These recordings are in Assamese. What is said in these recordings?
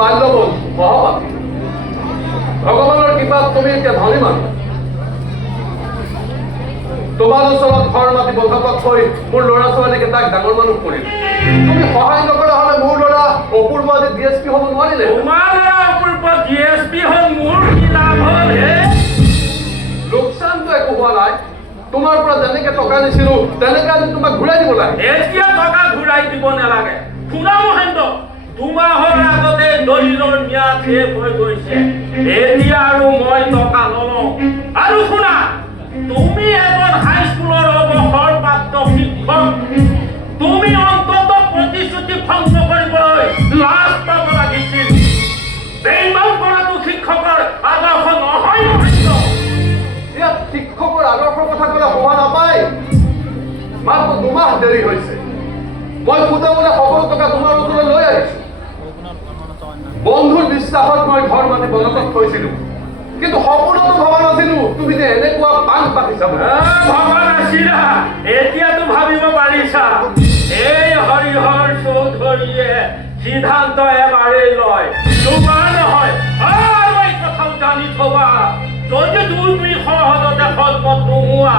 বাল্যবন্ধু সহপাঠী ভগৱানৰ কৃপাত তুমি এতিয়া ধনী মানুহ তোমাৰ ওচৰত ঘৰ মাটি বন্ধকত থৈ মোৰ ল'ৰা ছোৱালীকেইটাক ডাঙৰ মানুহ কৰিল তুমি সহায় নকৰা হ'লে মোৰ ল'ৰা অপূৰ্ব আজি DSP হ'ব নোৱাৰিলে তোমাৰ ল'ৰা অপূৰ্ব DSP হ'ল মোৰ কি লাভ হ'ল হে লোকচানটো একো হোৱা নাই তোমাৰ পৰা যেনেকে টকা নিছিলো তেনেকে আজি তোমাক ঘূৰাই দিব লাগে এতিয়া টকা ঘূৰাই দিব নালাগে শুনা মহেন্দ্ৰ দুমাহৰ আগতে দলিলৰ ম্যাদ শেষ হৈ গৈছে এতিয়া আৰু মই টকা নলওঁ আৰু শুনা তুমি এজন হাইস্কুলৰ অৱসৰপ্ৰাপ্ত শিক্ষক তুমি অন্তত প্ৰতিশ্ৰুতি ভংগ কৰিবলৈ লাজ পাব লাগিছিল বেইমান কৰাটো শিক্ষকৰ আদৰ্শ নহয় মহেন্দ্ৰ ইয়াত শিক্ষকৰ আদৰ্শৰ কথা ক'লে হোৱা নাপায় মাত্ৰ 2 মাহ দেৰি হৈছে মই খোজামতে সকলো টকা তোমাৰ ওচৰলৈ লৈ আহিছো বন্ধুৰ বিশ্বাসত মই ঘৰ মাটি বন্ধকত থৈছিলো কিন্তু সপোনতো ভবা নাছিলো তুমি যে এনেকুৱা বান্ধ পাতিছা ভবা নাছিলা এতিয়াতো ভাবিব পাৰিছা এই হৰিহৰ চৌধুৰীয়ে সিদ্ধান্ত এবাৰেই লয় দুবাৰ নহয় আৰু এই কথাও জানি থবা যদি তুমি সহজতে সৎপথ নোহোৱা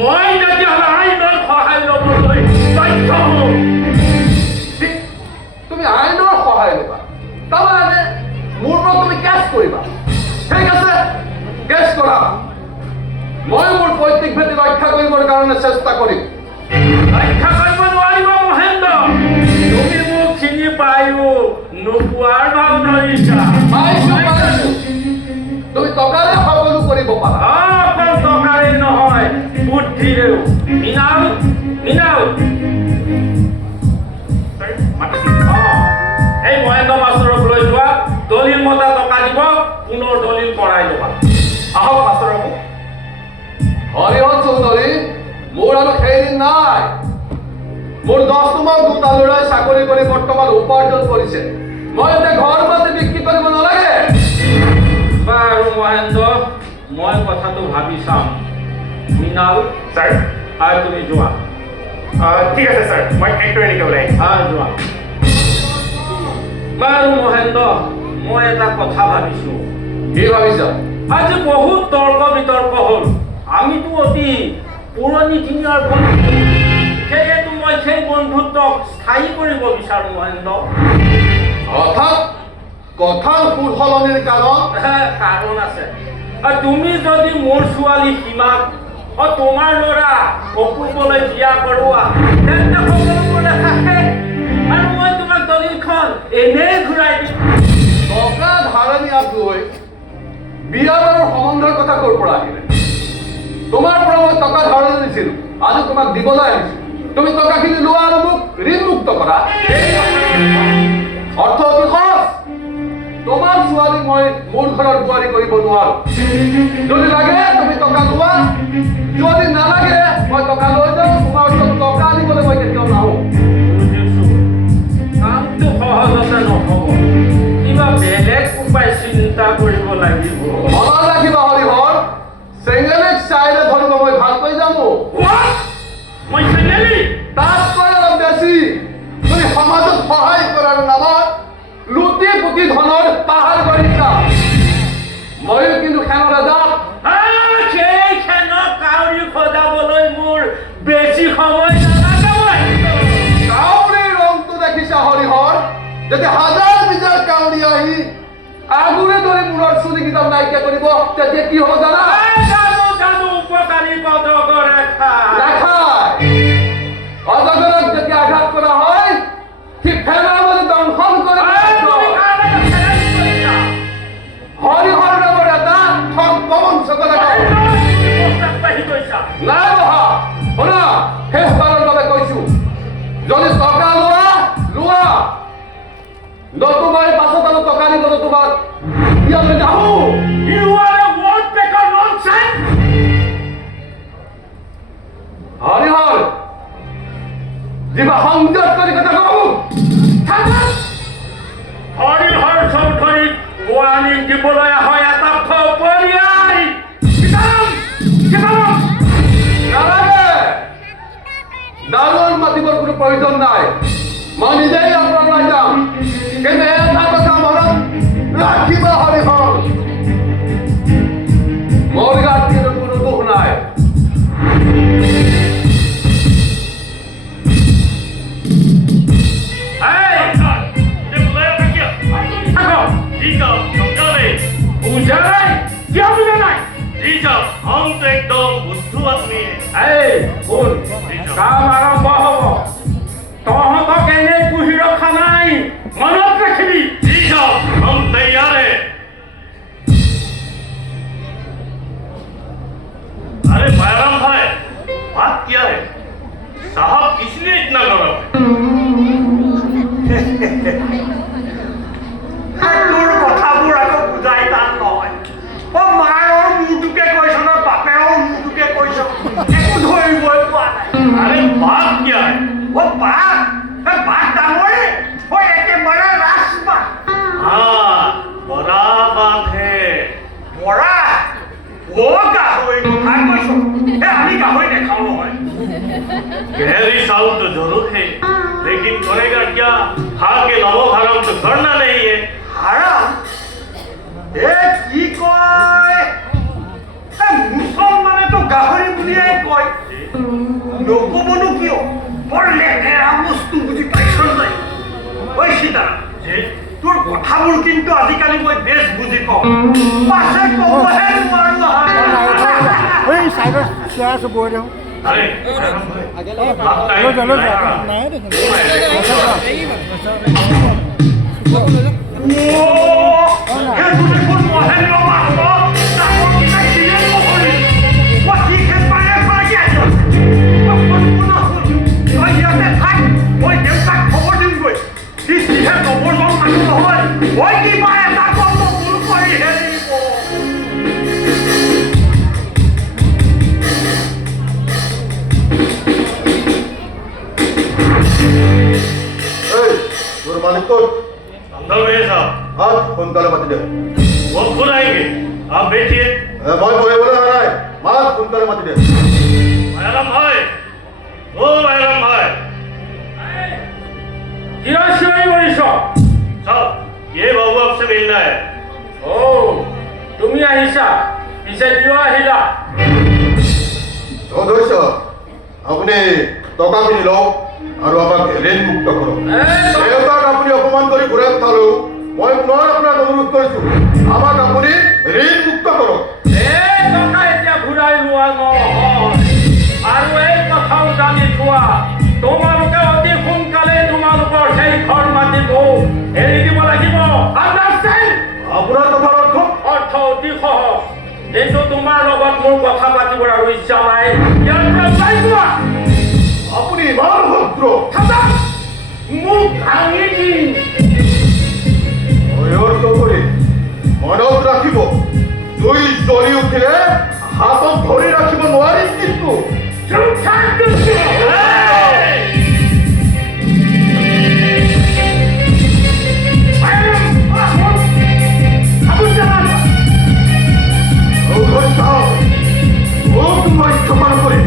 মই তেতিয়াহ'লে আইনৰ সহায় ল'বলৈ বাধ্য হ'ম তুমি আইনৰ সহায় ল'বা তাৰমানে মোৰ পৰা তুমি কেছ কৰিবা ঠিক আছে কেছ কৰা মই মোৰ পৈতৃক ভেটি ৰক্ষা কৰিবৰ কাৰণে চেষ্টা কৰিম ৰক্ষা কৰিব নোৱাৰিব মহেন্দ্ৰ তুমি মোক চিনি পায়ো নোপোৱাৰ ভাও ধৰিছা পাইছো তুমি টকাৰে সকলো কৰিব পাৰা অকল টকাৰে নহয় বুদ্ধিৰেও মিনাও এই মহেন্দ্ৰ মাষ্টৰক লৈ যোৱা দলিল মতা টকা দিব পুনৰ দলিল কৰাই ল'বা আহক মাষ্টৰবাবু হৰিহৰ চৌধুৰী মোৰ আৰু সেইদিন নাই মোৰ 10টা দুটা ল'ৰাই চাকৰি কৰি বৰ্তমান উপাৰ্জন কৰিছে মই এতিয়া ঘৰ মাটি বিক্ৰী কৰিব নালাগে বাৰু মহেন্দ্ৰ মই কথাটো ভাবি চাম মৃণাল স্যাৰ আৰু তুমি যোৱা ঠিক আছে স্যাৰ মই একটু এদিকে ওলাই যোৱা বাৰু মহেন্দ্ৰ মই এটা কথা ভাবিছো কি ভাবিছা আজি বহুত তৰ্ক বিতৰ্ক হ'ল আমিতো অতি পুৰণি দিনীয়াৰ বন্ধু সেয়েতো মই সেই বন্ধুত্বক স্থায়ী কৰিব বিচাৰো মহেন্দ্ৰ অৰ্থাৎ কথাৰ সুসলনিৰ কাৰণ আছে তুমি যদি মোৰ ছোৱালী সীমাক তোমাৰ ল'ৰা অপূৰ্বলৈ বিয়া কৰোৱা তেন্তে সকলোবোৰ থাকে আৰু মই তোমাক দলিলখন এনেই ঘূৰাই দিম টকা ধাৰণিয়াত লৈ বিয়া বাৰৰ সম্বন্ধৰ কথা ক'ৰ পৰা আহিলে তোমাৰ পৰা মই টকা ধাৰণি দিছিলো আজি তোমাক দিবলৈ আহিছো তুমি টকাখিনি লোৱা আৰু মোক ঋণমুক্ত কৰা অৰ্থ অতি সহজ তোমাৰ ছোৱালী মই মোৰ ঘৰৰ বোৱাৰী কৰিব নোৱাৰো যদি লাগে তুমি টকা লোৱা যদি নালাগে মই টকা লৈ যাওঁ তোমাৰ ওচৰত টকা আনিবলৈ মই কেতিয়াও নাহোঁ কামটো সহজতে নহ'ব কিবা বেলেগ উপায় চিন্তা কৰিব লাগিব মনত ৰাখিবা হৰিহৰ চেঙেলীক চাইৰে ধৰিব মই ভালকৈ জানো মই চেঙেলী তাতকৈ অলপ বেছি তুমি সমাজত সহায় কৰাৰ নামত লুটি পুতি ধনৰ পাহাৰ কৰিছা ময়ো কিন্তু খেনৰে যাম সেই খেনক কাউৰী সজাবলৈ মোৰ বেছি সময় নালাগে কাউৰীৰ ৰংটো দেখিছা হৰিহৰ যেতিয়া হাজাৰ বিজাৰ কাউৰী আহি আগুৰে ধৰি মূৰৰ চুলিকেইটা নাইকিয়া কৰিব তেতিয়া কি হ'ব জানা জানো উপকাৰী পদকৰ ৰেখা অজগৰক যেতিয়া আঘাত কৰা হয় সি ফেনাৰ মাজত দংশন কৰে হৰিহৰ নামৰ এটা ঠগ প্ৰবঞ্চ নাই বহা শুনা শেষবাৰৰ বাবে কৈছো যদি টকা লোৱা নতুবাই পাছত আৰু টকা নিবলৈ তোমাক ইয়ালৈ নাহো হৰিহৰ যিবা সংযোগ কৰি কথা কওঁ হৰিহৰ চৌধুৰীক ৱাৰ্ণিং দিবলৈ হয় এটা পৰিয়াল নালাগে দাৰুণ মাতিবৰ কোনো প্ৰয়োজন নাই মই নিজেই আপোনাৰ যাম কিন্তু এটা কথা মনত বুঝা নাই কিয় বুঝা নাই जी साहब हम तो एकदम बुद्धू आदमी है এই শুন কাম আৰম্ভ হ'ব তহঁতক এনেই পুহি ৰখা নাই মনত ৰাখিবি जी साहब हम तैयार हैं अरे बैराम भाई बात क्या है साहब किसने इतना गरम है তোৰ কথাবোৰ আকৌ বুজাই টান নহয় মায়েৰ মোৰটোকে কৈছ ন বাপেৰৰ মোৰটোকে কৈছ একো ধৰিবই পোৱা নাই अरे बात क्या है বাঘ ডাঙৰে একেবাৰে ৰাজবাঘ हाँ बड़ा बात है বৰা গাহৰি কথা কৈছ আমি গাহৰি নেখাওঁ নহয় गहरी साल तो जरूर है लेकिन करेगा क्या खा के लाभो हराम तो करना नहीं है হাৰাম কি কয় মুছলমানেতো গাহৰি বুলিয়ে কয় নক'বনো কিয় বৰ লেতেৰা বস্তু বুজি পাইছ নাই ঐ সীতাৰাম जी তোৰ কথাবোৰ কিন্তু আজিকালি মই বেছ বুজি পাওঁ পাছে ক'বহে নোৱাৰো এই সাইডৰ চেয়াৰ আছে বৈ দিওঁ अरे आप टाइम লৈ যা লৈ যা लगाया। নাই দেখোন সেইটো দেখোন মহেন্দ্ৰ মাষ্ট তাকৰ কিনা কিনে নকৰি মই কি খেল পাৰে পাই আছো তই ইয়াতে থাক মই দেউতাক খবৰ দিমগৈ সি যিহে নৱজন মানুহ নহয় মই কিবা এটা কম ভুল কৰিহে দিব এই তোর মালিক কোন अंदर में है साहब আজ ফোন করে মাতি দে वो खुद आएंगे आप बैठिए মই বলে বলে হারাই মাছ ফোন করে মাতি দে बैराम भाई ओ बैराम भाई কিয় চিঞৰি কৰিছ साहब ये बाबू आपसे मिलना है তুমি আহিছা পিছে কিয় আহিলা চৌধুৰী সাহেব আপুনি টকাখিনি লওক আৰু আমাক ঋণ মুক্ত কৰক দেউতাক আপুনি অপমান কৰি ঘূৰাই পঠালেও মই পুনৰ আপোনাক অনুৰোধ কৰিছো আমাক আপুনি ঋণ মুক্ত কৰক এই টকা এতিয়া ঘূৰাই লোৱা নহয় আৰু এই কথাও জানি থোৱা তোমালোকে অতি সোনকালে তোমালোকৰ সেই ঘৰ মাটিটো এৰি দিব লাগিব আণ্ডাৰষ্টেণ্ড আপোনাৰ কথাৰ অৰ্থ অৰ্থ অতি সহজ কিন্তু তোমাৰ লগত মোৰ কথা পাতিবৰ আৰু ইচ্ছা নাই ইয়াৰ পৰা যাই যোৱা আপুনি ইমান ভদ্ৰ খাজাক মোক ভাঙি দিম ময়ৰ চৌধুৰী মনত ৰাখিব জুই জ্বলি উঠিলে হাতত ধৰি ৰাখিব নোৱাৰিম কিন্তু চুপ থাক তুমি। চৌধুৰী সাহেব মোক মই ক্ষমা কৰিম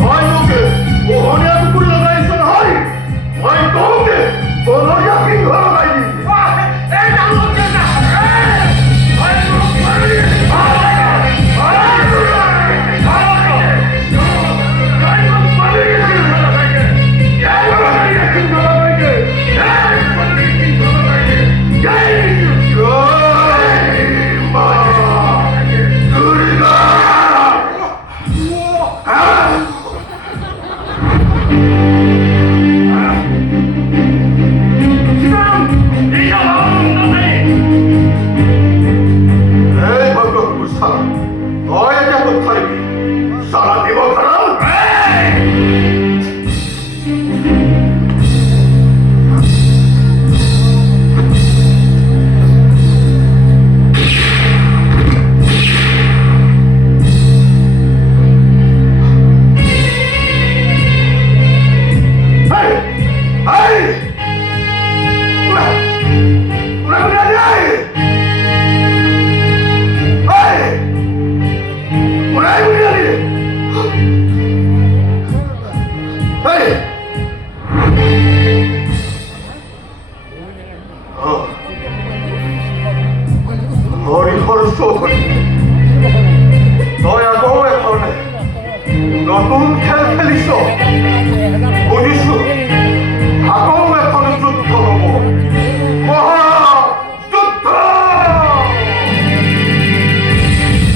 মই মোকে পোহনীয়া কুকুৰ লগাইছ নহয় মই তোকে বনৰীয়া সিংহ লগাই দিম চৌধুৰী তই আকৌ এখন নতুন খেল খেলিছ বুজিছো আকৌ